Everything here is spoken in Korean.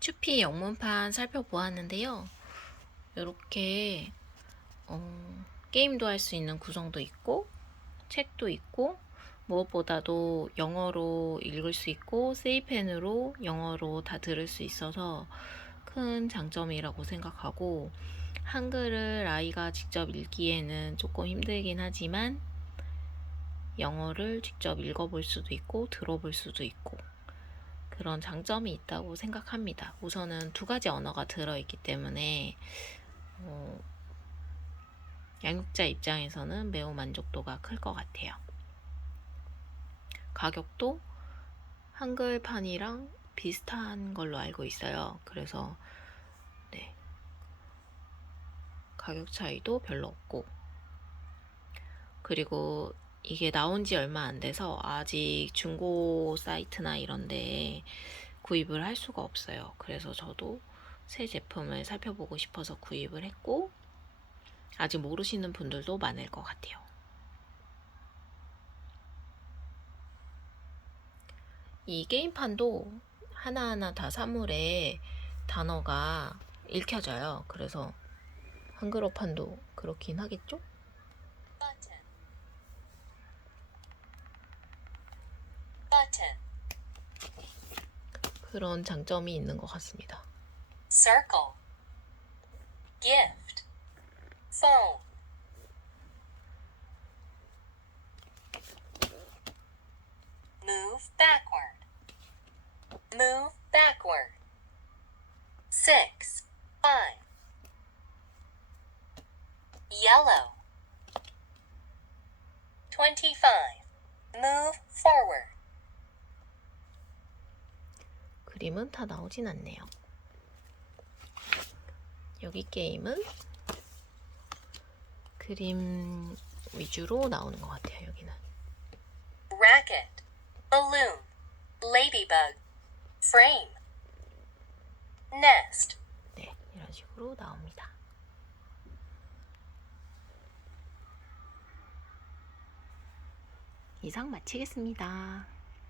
추피 영문판 살펴보았는데요. 이렇게 어, 게임도 할 수 있는 구성도 있고 책도 있고 무엇보다도 영어로 읽을 수 있고 세이펜으로 영어로 다 들을 수 있어서 큰 장점이라고 생각하고 한글을 아이가 직접 읽기에는 조금 힘들긴 하지만 영어를 직접 읽어볼 수도 있고 들어볼 수도 있고 그런 장점이 있다고 생각합니다. 우선은 두 가지 언어가 들어있기 때문에 어, 양육자 입장에서는 매우 만족도가 클 것 같아요. 가격도 한글판이랑 비슷한 걸로 알고 있어요. 그래서 네. 가격 차이도 별로 없고 그리고 이게 나온 지 얼마 안 돼서 아직 중고 사이트나 이런 데에 구입을 할 수가 없어요. 그래서 저도 새 제품을 살펴보고 싶어서 구입을 했고 아직 모르시는 분들도 많을 것 같아요. 이 게임판도 하나하나 다 사물에 단어가 읽혀져요. 그래서 한글어판도 그렇긴 하겠죠? button 그런 장점이 있는 것 같습니다. circle gift phone move backward move backward six five yellow 25 그림은 다 나오진 않네요. 여기 게임은 그림 위주로 나오는 것 같아요. 여기는 racket, balloon, ladybug, frame, nest. 네 이런 식으로 나옵니다. 이상 마치겠습니다.